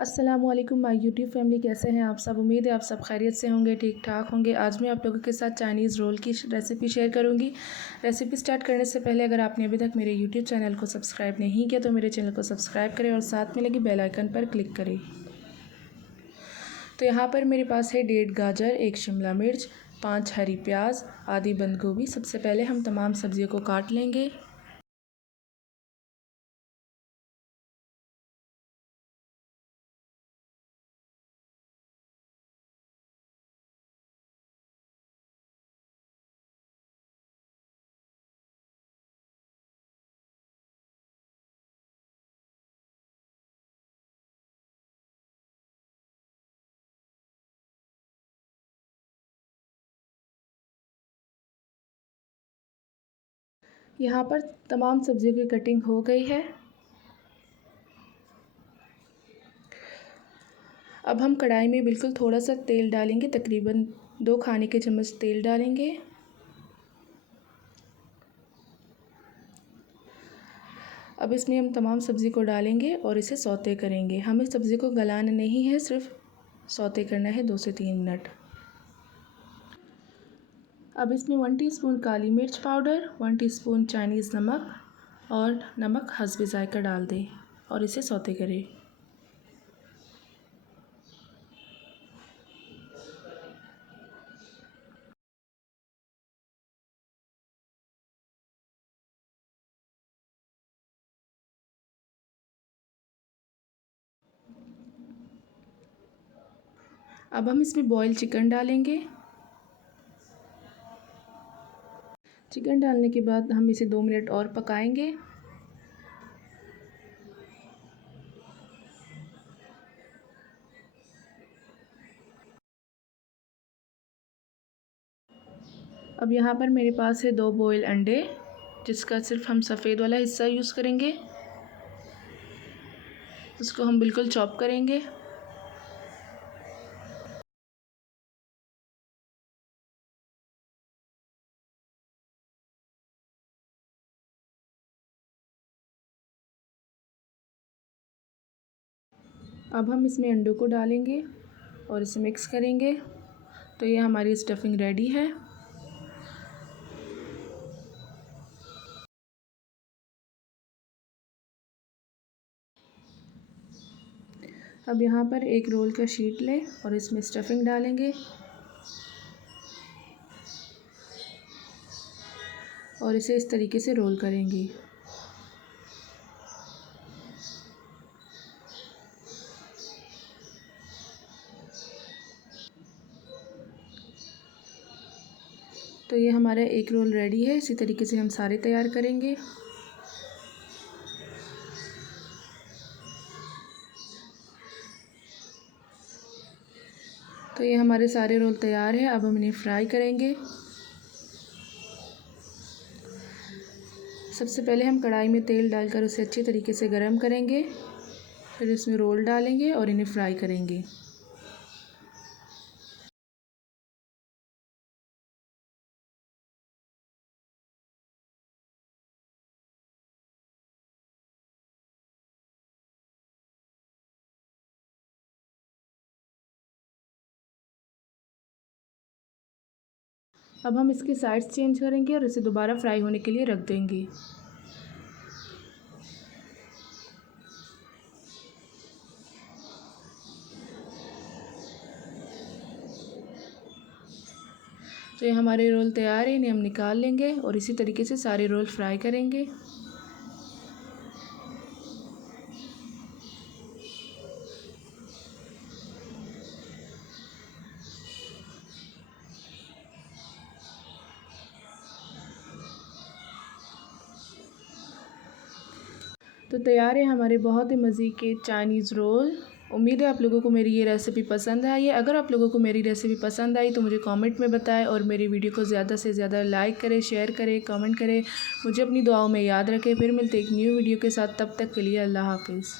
अस्सलामुअलैकुम my YouTube family, कैसे हैं आप सब। उम्मीद है आप सब खैरियत से होंगे, ठीक ठाक होंगे। आज मैं आप लोगों के साथ चाइनीज़ रोल की रेसिपी शेयर करूंगी। रेसिपी स्टार्ट करने से पहले अगर आपने अभी तक मेरे यूट्यूब चैनल को सब्सक्राइब नहीं किया तो मेरे चैनल को सब्सक्राइब करें और साथ में लगी बेल आइकन पर क्लिक करें। तो यहाँ पर मेरे पास है 1.5 गाजर, 1 शिमला मिर्च, 5 हरी प्याज, आधी बंद गोभी। सबसे पहले हम तमाम सब्जियों को काट लेंगे। यहाँ पर तमाम सब्जियों की कटिंग हो गई है। अब हम कढ़ाई में बिल्कुल थोड़ा सा तेल डालेंगे, तकरीबन 2 खाने के चम्मच तेल डालेंगे। अब इसमें हम तमाम सब्ज़ी को डालेंगे और इसे सौते करेंगे। हमें सब्ज़ी को गलाना नहीं है, सिर्फ सौते करना है 2 से 3 मिनट। अब इसमें 1 टीस्पून काली मिर्च पाउडर, 1 टीस्पून चाइनीज़ नमक और नमक हस्ब ज़ायक़ा डाल दें और इसे सौते करें। अब हम इसमें बॉयल चिकन डालेंगे। चिकन डालने के बाद हम इसे 2 मिनट और पकाएंगे। अब यहाँ पर मेरे पास है 2 बॉयल अंडे, जिसका सिर्फ हम सफ़ेद वाला हिस्सा यूज़ करेंगे। उसको हम बिल्कुल चॉप करेंगे। अब हम इसमें अंडों को डालेंगे और इसे मिक्स करेंगे। तो ये हमारी स्टफिंग रेडी है। अब यहाँ पर एक रोल का शीट लें और इसमें स्टफिंग डालेंगे और इसे इस तरीके से रोल करेंगे। तो ये हमारा एक रोल रेडी है। इसी तरीके से हम सारे तैयार करेंगे। तो ये हमारे सारे रोल तैयार हैं। अब हम इन्हें फ्राई करेंगे। सबसे पहले हम कढ़ाई में तेल डालकर उसे अच्छी तरीके से गर्म करेंगे, फिर इसमें रोल डालेंगे और इन्हें फ्राई करेंगे। अब हम इसकी साइड्स चेंज करेंगे और इसे दोबारा फ्राई होने के लिए रख देंगे। तो ये हमारे रोल तैयार है। इन्हें हम निकाल लेंगे और इसी तरीके से सारे रोल फ्राई करेंगे। तो तैयार है हमारे बहुत ही मज़े के चाइनीज़ रोल। उम्मीद है आप लोगों को मेरी ये रेसिपी पसंद आई है। अगर आप लोगों को मेरी रेसिपी पसंद आई तो मुझे कमेंट में बताएं और मेरी वीडियो को ज़्यादा से ज़्यादा लाइक करें, शेयर करें, कमेंट करें। मुझे अपनी दुआओं में याद रखें। फिर मिलते एक न्यू वीडियो के साथ। तब तक के लिए अल्लाह हाफ़िज़।